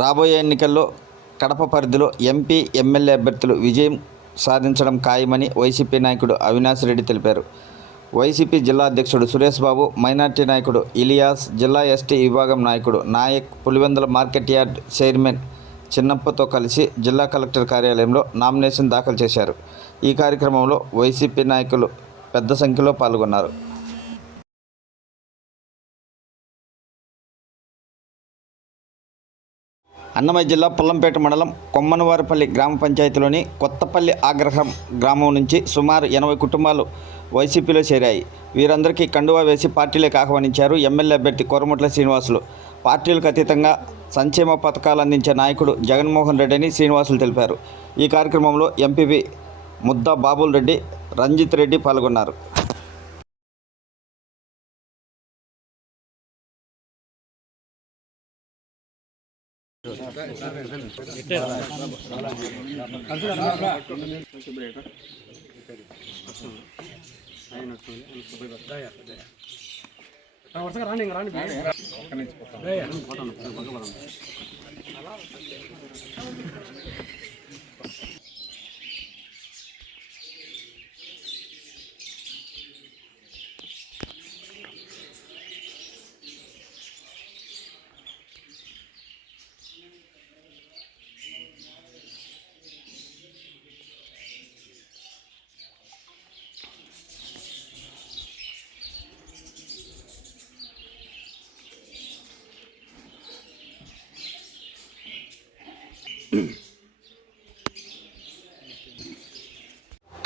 రాబోయే ఎన్నికల్లో కడప పరిధిలో ఎంపీ, ఎమ్మెల్యే అభ్యర్థులు విజయం సాధించడం ఖాయమని వైసీపీ నాయకుడు అవినాష్ రెడ్డి తెలిపారు. వైసీపీ జిల్లా అధ్యక్షుడు సురేష్ బాబు, మైనార్టీ నాయకుడు ఇలియాస్, జిల్లా ఎస్టీ విభాగం నాయకుడు Nayak, Pulivendula market yard chairman చిన్నప్పతో కలిసి జిల్లా కలెక్టర్ కార్యాలయంలో నామినేషన్ దాఖలు చేశారు. ఈ కార్యక్రమంలో వైసీపీ నాయకులు పెద్ద సంఖ్యలో పాల్గొన్నారు. అన్నమయ్య జిల్లా పుల్లంపేట మండలం కొమ్మనవారిపల్లి గ్రామ పంచాయతీలోని కొత్తపల్లి ఆగ్రహం గ్రామం నుంచి సుమారు 80 కుటుంబాలు వైసీపీలో చేరాయి. వీరందరికీ కండువా వేసి పార్టీలోకి ఆహ్వానించారు ఎమ్మెల్యే అభ్యర్థి కోరమట్ల శ్రీనివాసులు. పార్టీలకు అతీతంగా సంక్షేమ పథకాలు అందించే నాయకుడు జగన్మోహన్ రెడ్డి అని శ్రీనివాసులు తెలిపారు. ఈ కార్యక్రమంలో ఎంపీపీ ముద్దా బాబుల్ రెడ్డి, రంజిత్ రెడ్డి పాల్గొన్నారు.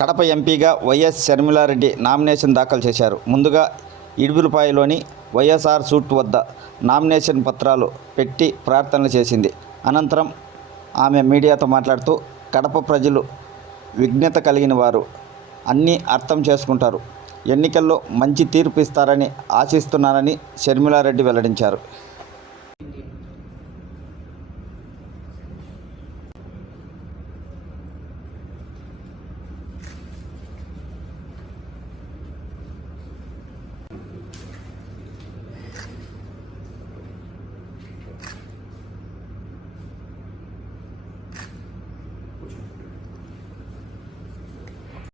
కడప ఎంపీగా వైఎస్ షర్మిలారెడ్డి నామినేషన్ దాఖలు చేశారు. ముందుగా ఇడుపులపాయలోని వైఎస్ఆర్ సూట్ వద్ద నామినేషన్ పత్రాలు పెట్టి ప్రార్థనలు చేసింది. అనంతరం ఆమె మీడియాతో మాట్లాడుతూ, కడప ప్రజలు విజ్ఞత కలిగిన వారు, అన్నీ అర్థం చేసుకుంటారు, ఎన్నికల్లో మంచి తీర్పు ఇస్తారని ఆశిస్తున్నానని షర్మిలారెడ్డి వెల్లడించారు.